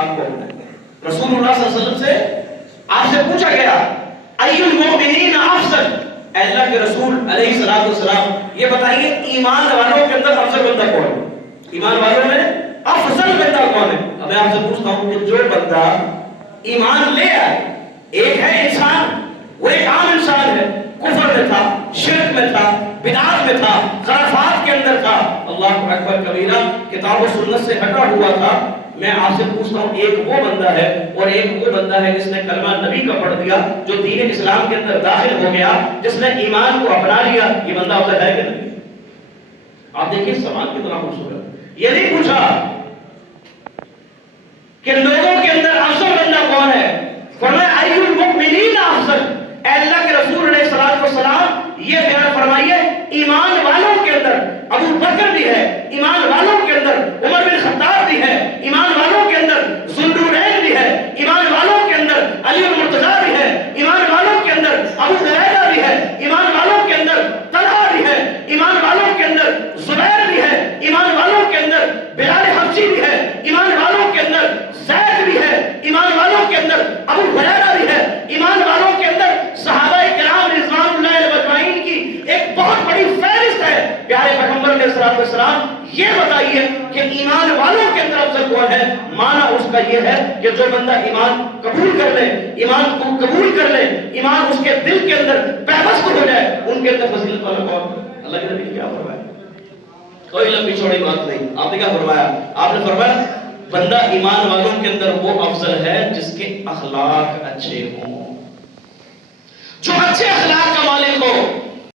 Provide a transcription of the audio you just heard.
आप कौन है? रसूलुल्लाह सल्लल्लाहु अलैहि वसल्लम से आपसे पूछा गया अय्युल मुमिनीन अफजल, अल्लाह के रसूल अलैहिस्सलातु वस्सलाम ये बताइए ईमान वालों के अंदर अफजल बंदा कौन है? ईमान वालों में अफजल बंदा कौन है? अब मैं आपसे पूछता हूं कि जो बंदा ईमान ले आए, एक है इंसान, वो एक आम इंसान है, कुफर में था, शिर्क में था, बिदात में था, खराफात के अंदर था, अल्लाहु अकबर कबीरा, किताब और सुन्नत से हटा हुआ था। मैं आपसे पूछता हूँ एक वो बंदा है और एक वो बंदा है जिसने कलमा नबी का पढ़ दिया, जो दीन इस्लाम के अंदर दाखिल हो गया, जिसने ईमान को अपना लिया, ये बंदा अफजल है कि नहीं? आप देखिए सवाल कितना खूबसूरत। ये नहीं पूछा कि लोगों के अंदर अफजल बंदा कौन है, फरमाया अय्युल मुमिनीन अफजल। अल्लाह के रसूल अलैहिस्सलातु वस्सलाम ये बयान फरमाइए ईमान वालों के अंदर अबू बकर भी है, ईमान वालों के अंदर उमर बिन खत्ताब भी है, ईमान वालों के अंदर ज़ुन्नुरैन भी है, ईमान वालों के अंदर अली और मुर्तज़ा भी है, ईमान वालों के अंदर अबू उबैदा भी है, ईमान वालों के अंदर तलहा भी है, ईमान वालों के अंदर ज़ुबैर भी है, ईमान वालों के अंदर बिलाल हबशी भी है, ईमान वालों के अंदर ज़ैद भी है, ईमान वालों के अंदर अबू हुरैरा भी है, ईमान वालों के अंदर सहाबाए किराम रिज़वानुल्लाह अलैहिम की एक बहुत बड़ी फहरिस्त है। प्यारे पैगंबर अलैहिस्सलातु वस्सलाम ये बताइए कि ईमान वालों के अंदर अफजल कौन है? माना उसका ये है कि जो बंदा ईमान कबूल कर ले, ईमान को कबूल कर ले, ईमान उसके दिल के अंदर पैवस्त हो जाए, उनके अंदर फजीलत वाला कौन? अल्लाह के नबी ने क्या फरमाया? कोई लंबी चौड़ी बात नहीं, आपने क्या फरमाया? आपने फरमाया बंदा ईमान वालों के अंदर वो अफजल है जिसके अखलाक अच्छे हों, जो अच्छे अखलाक का मालिक हो,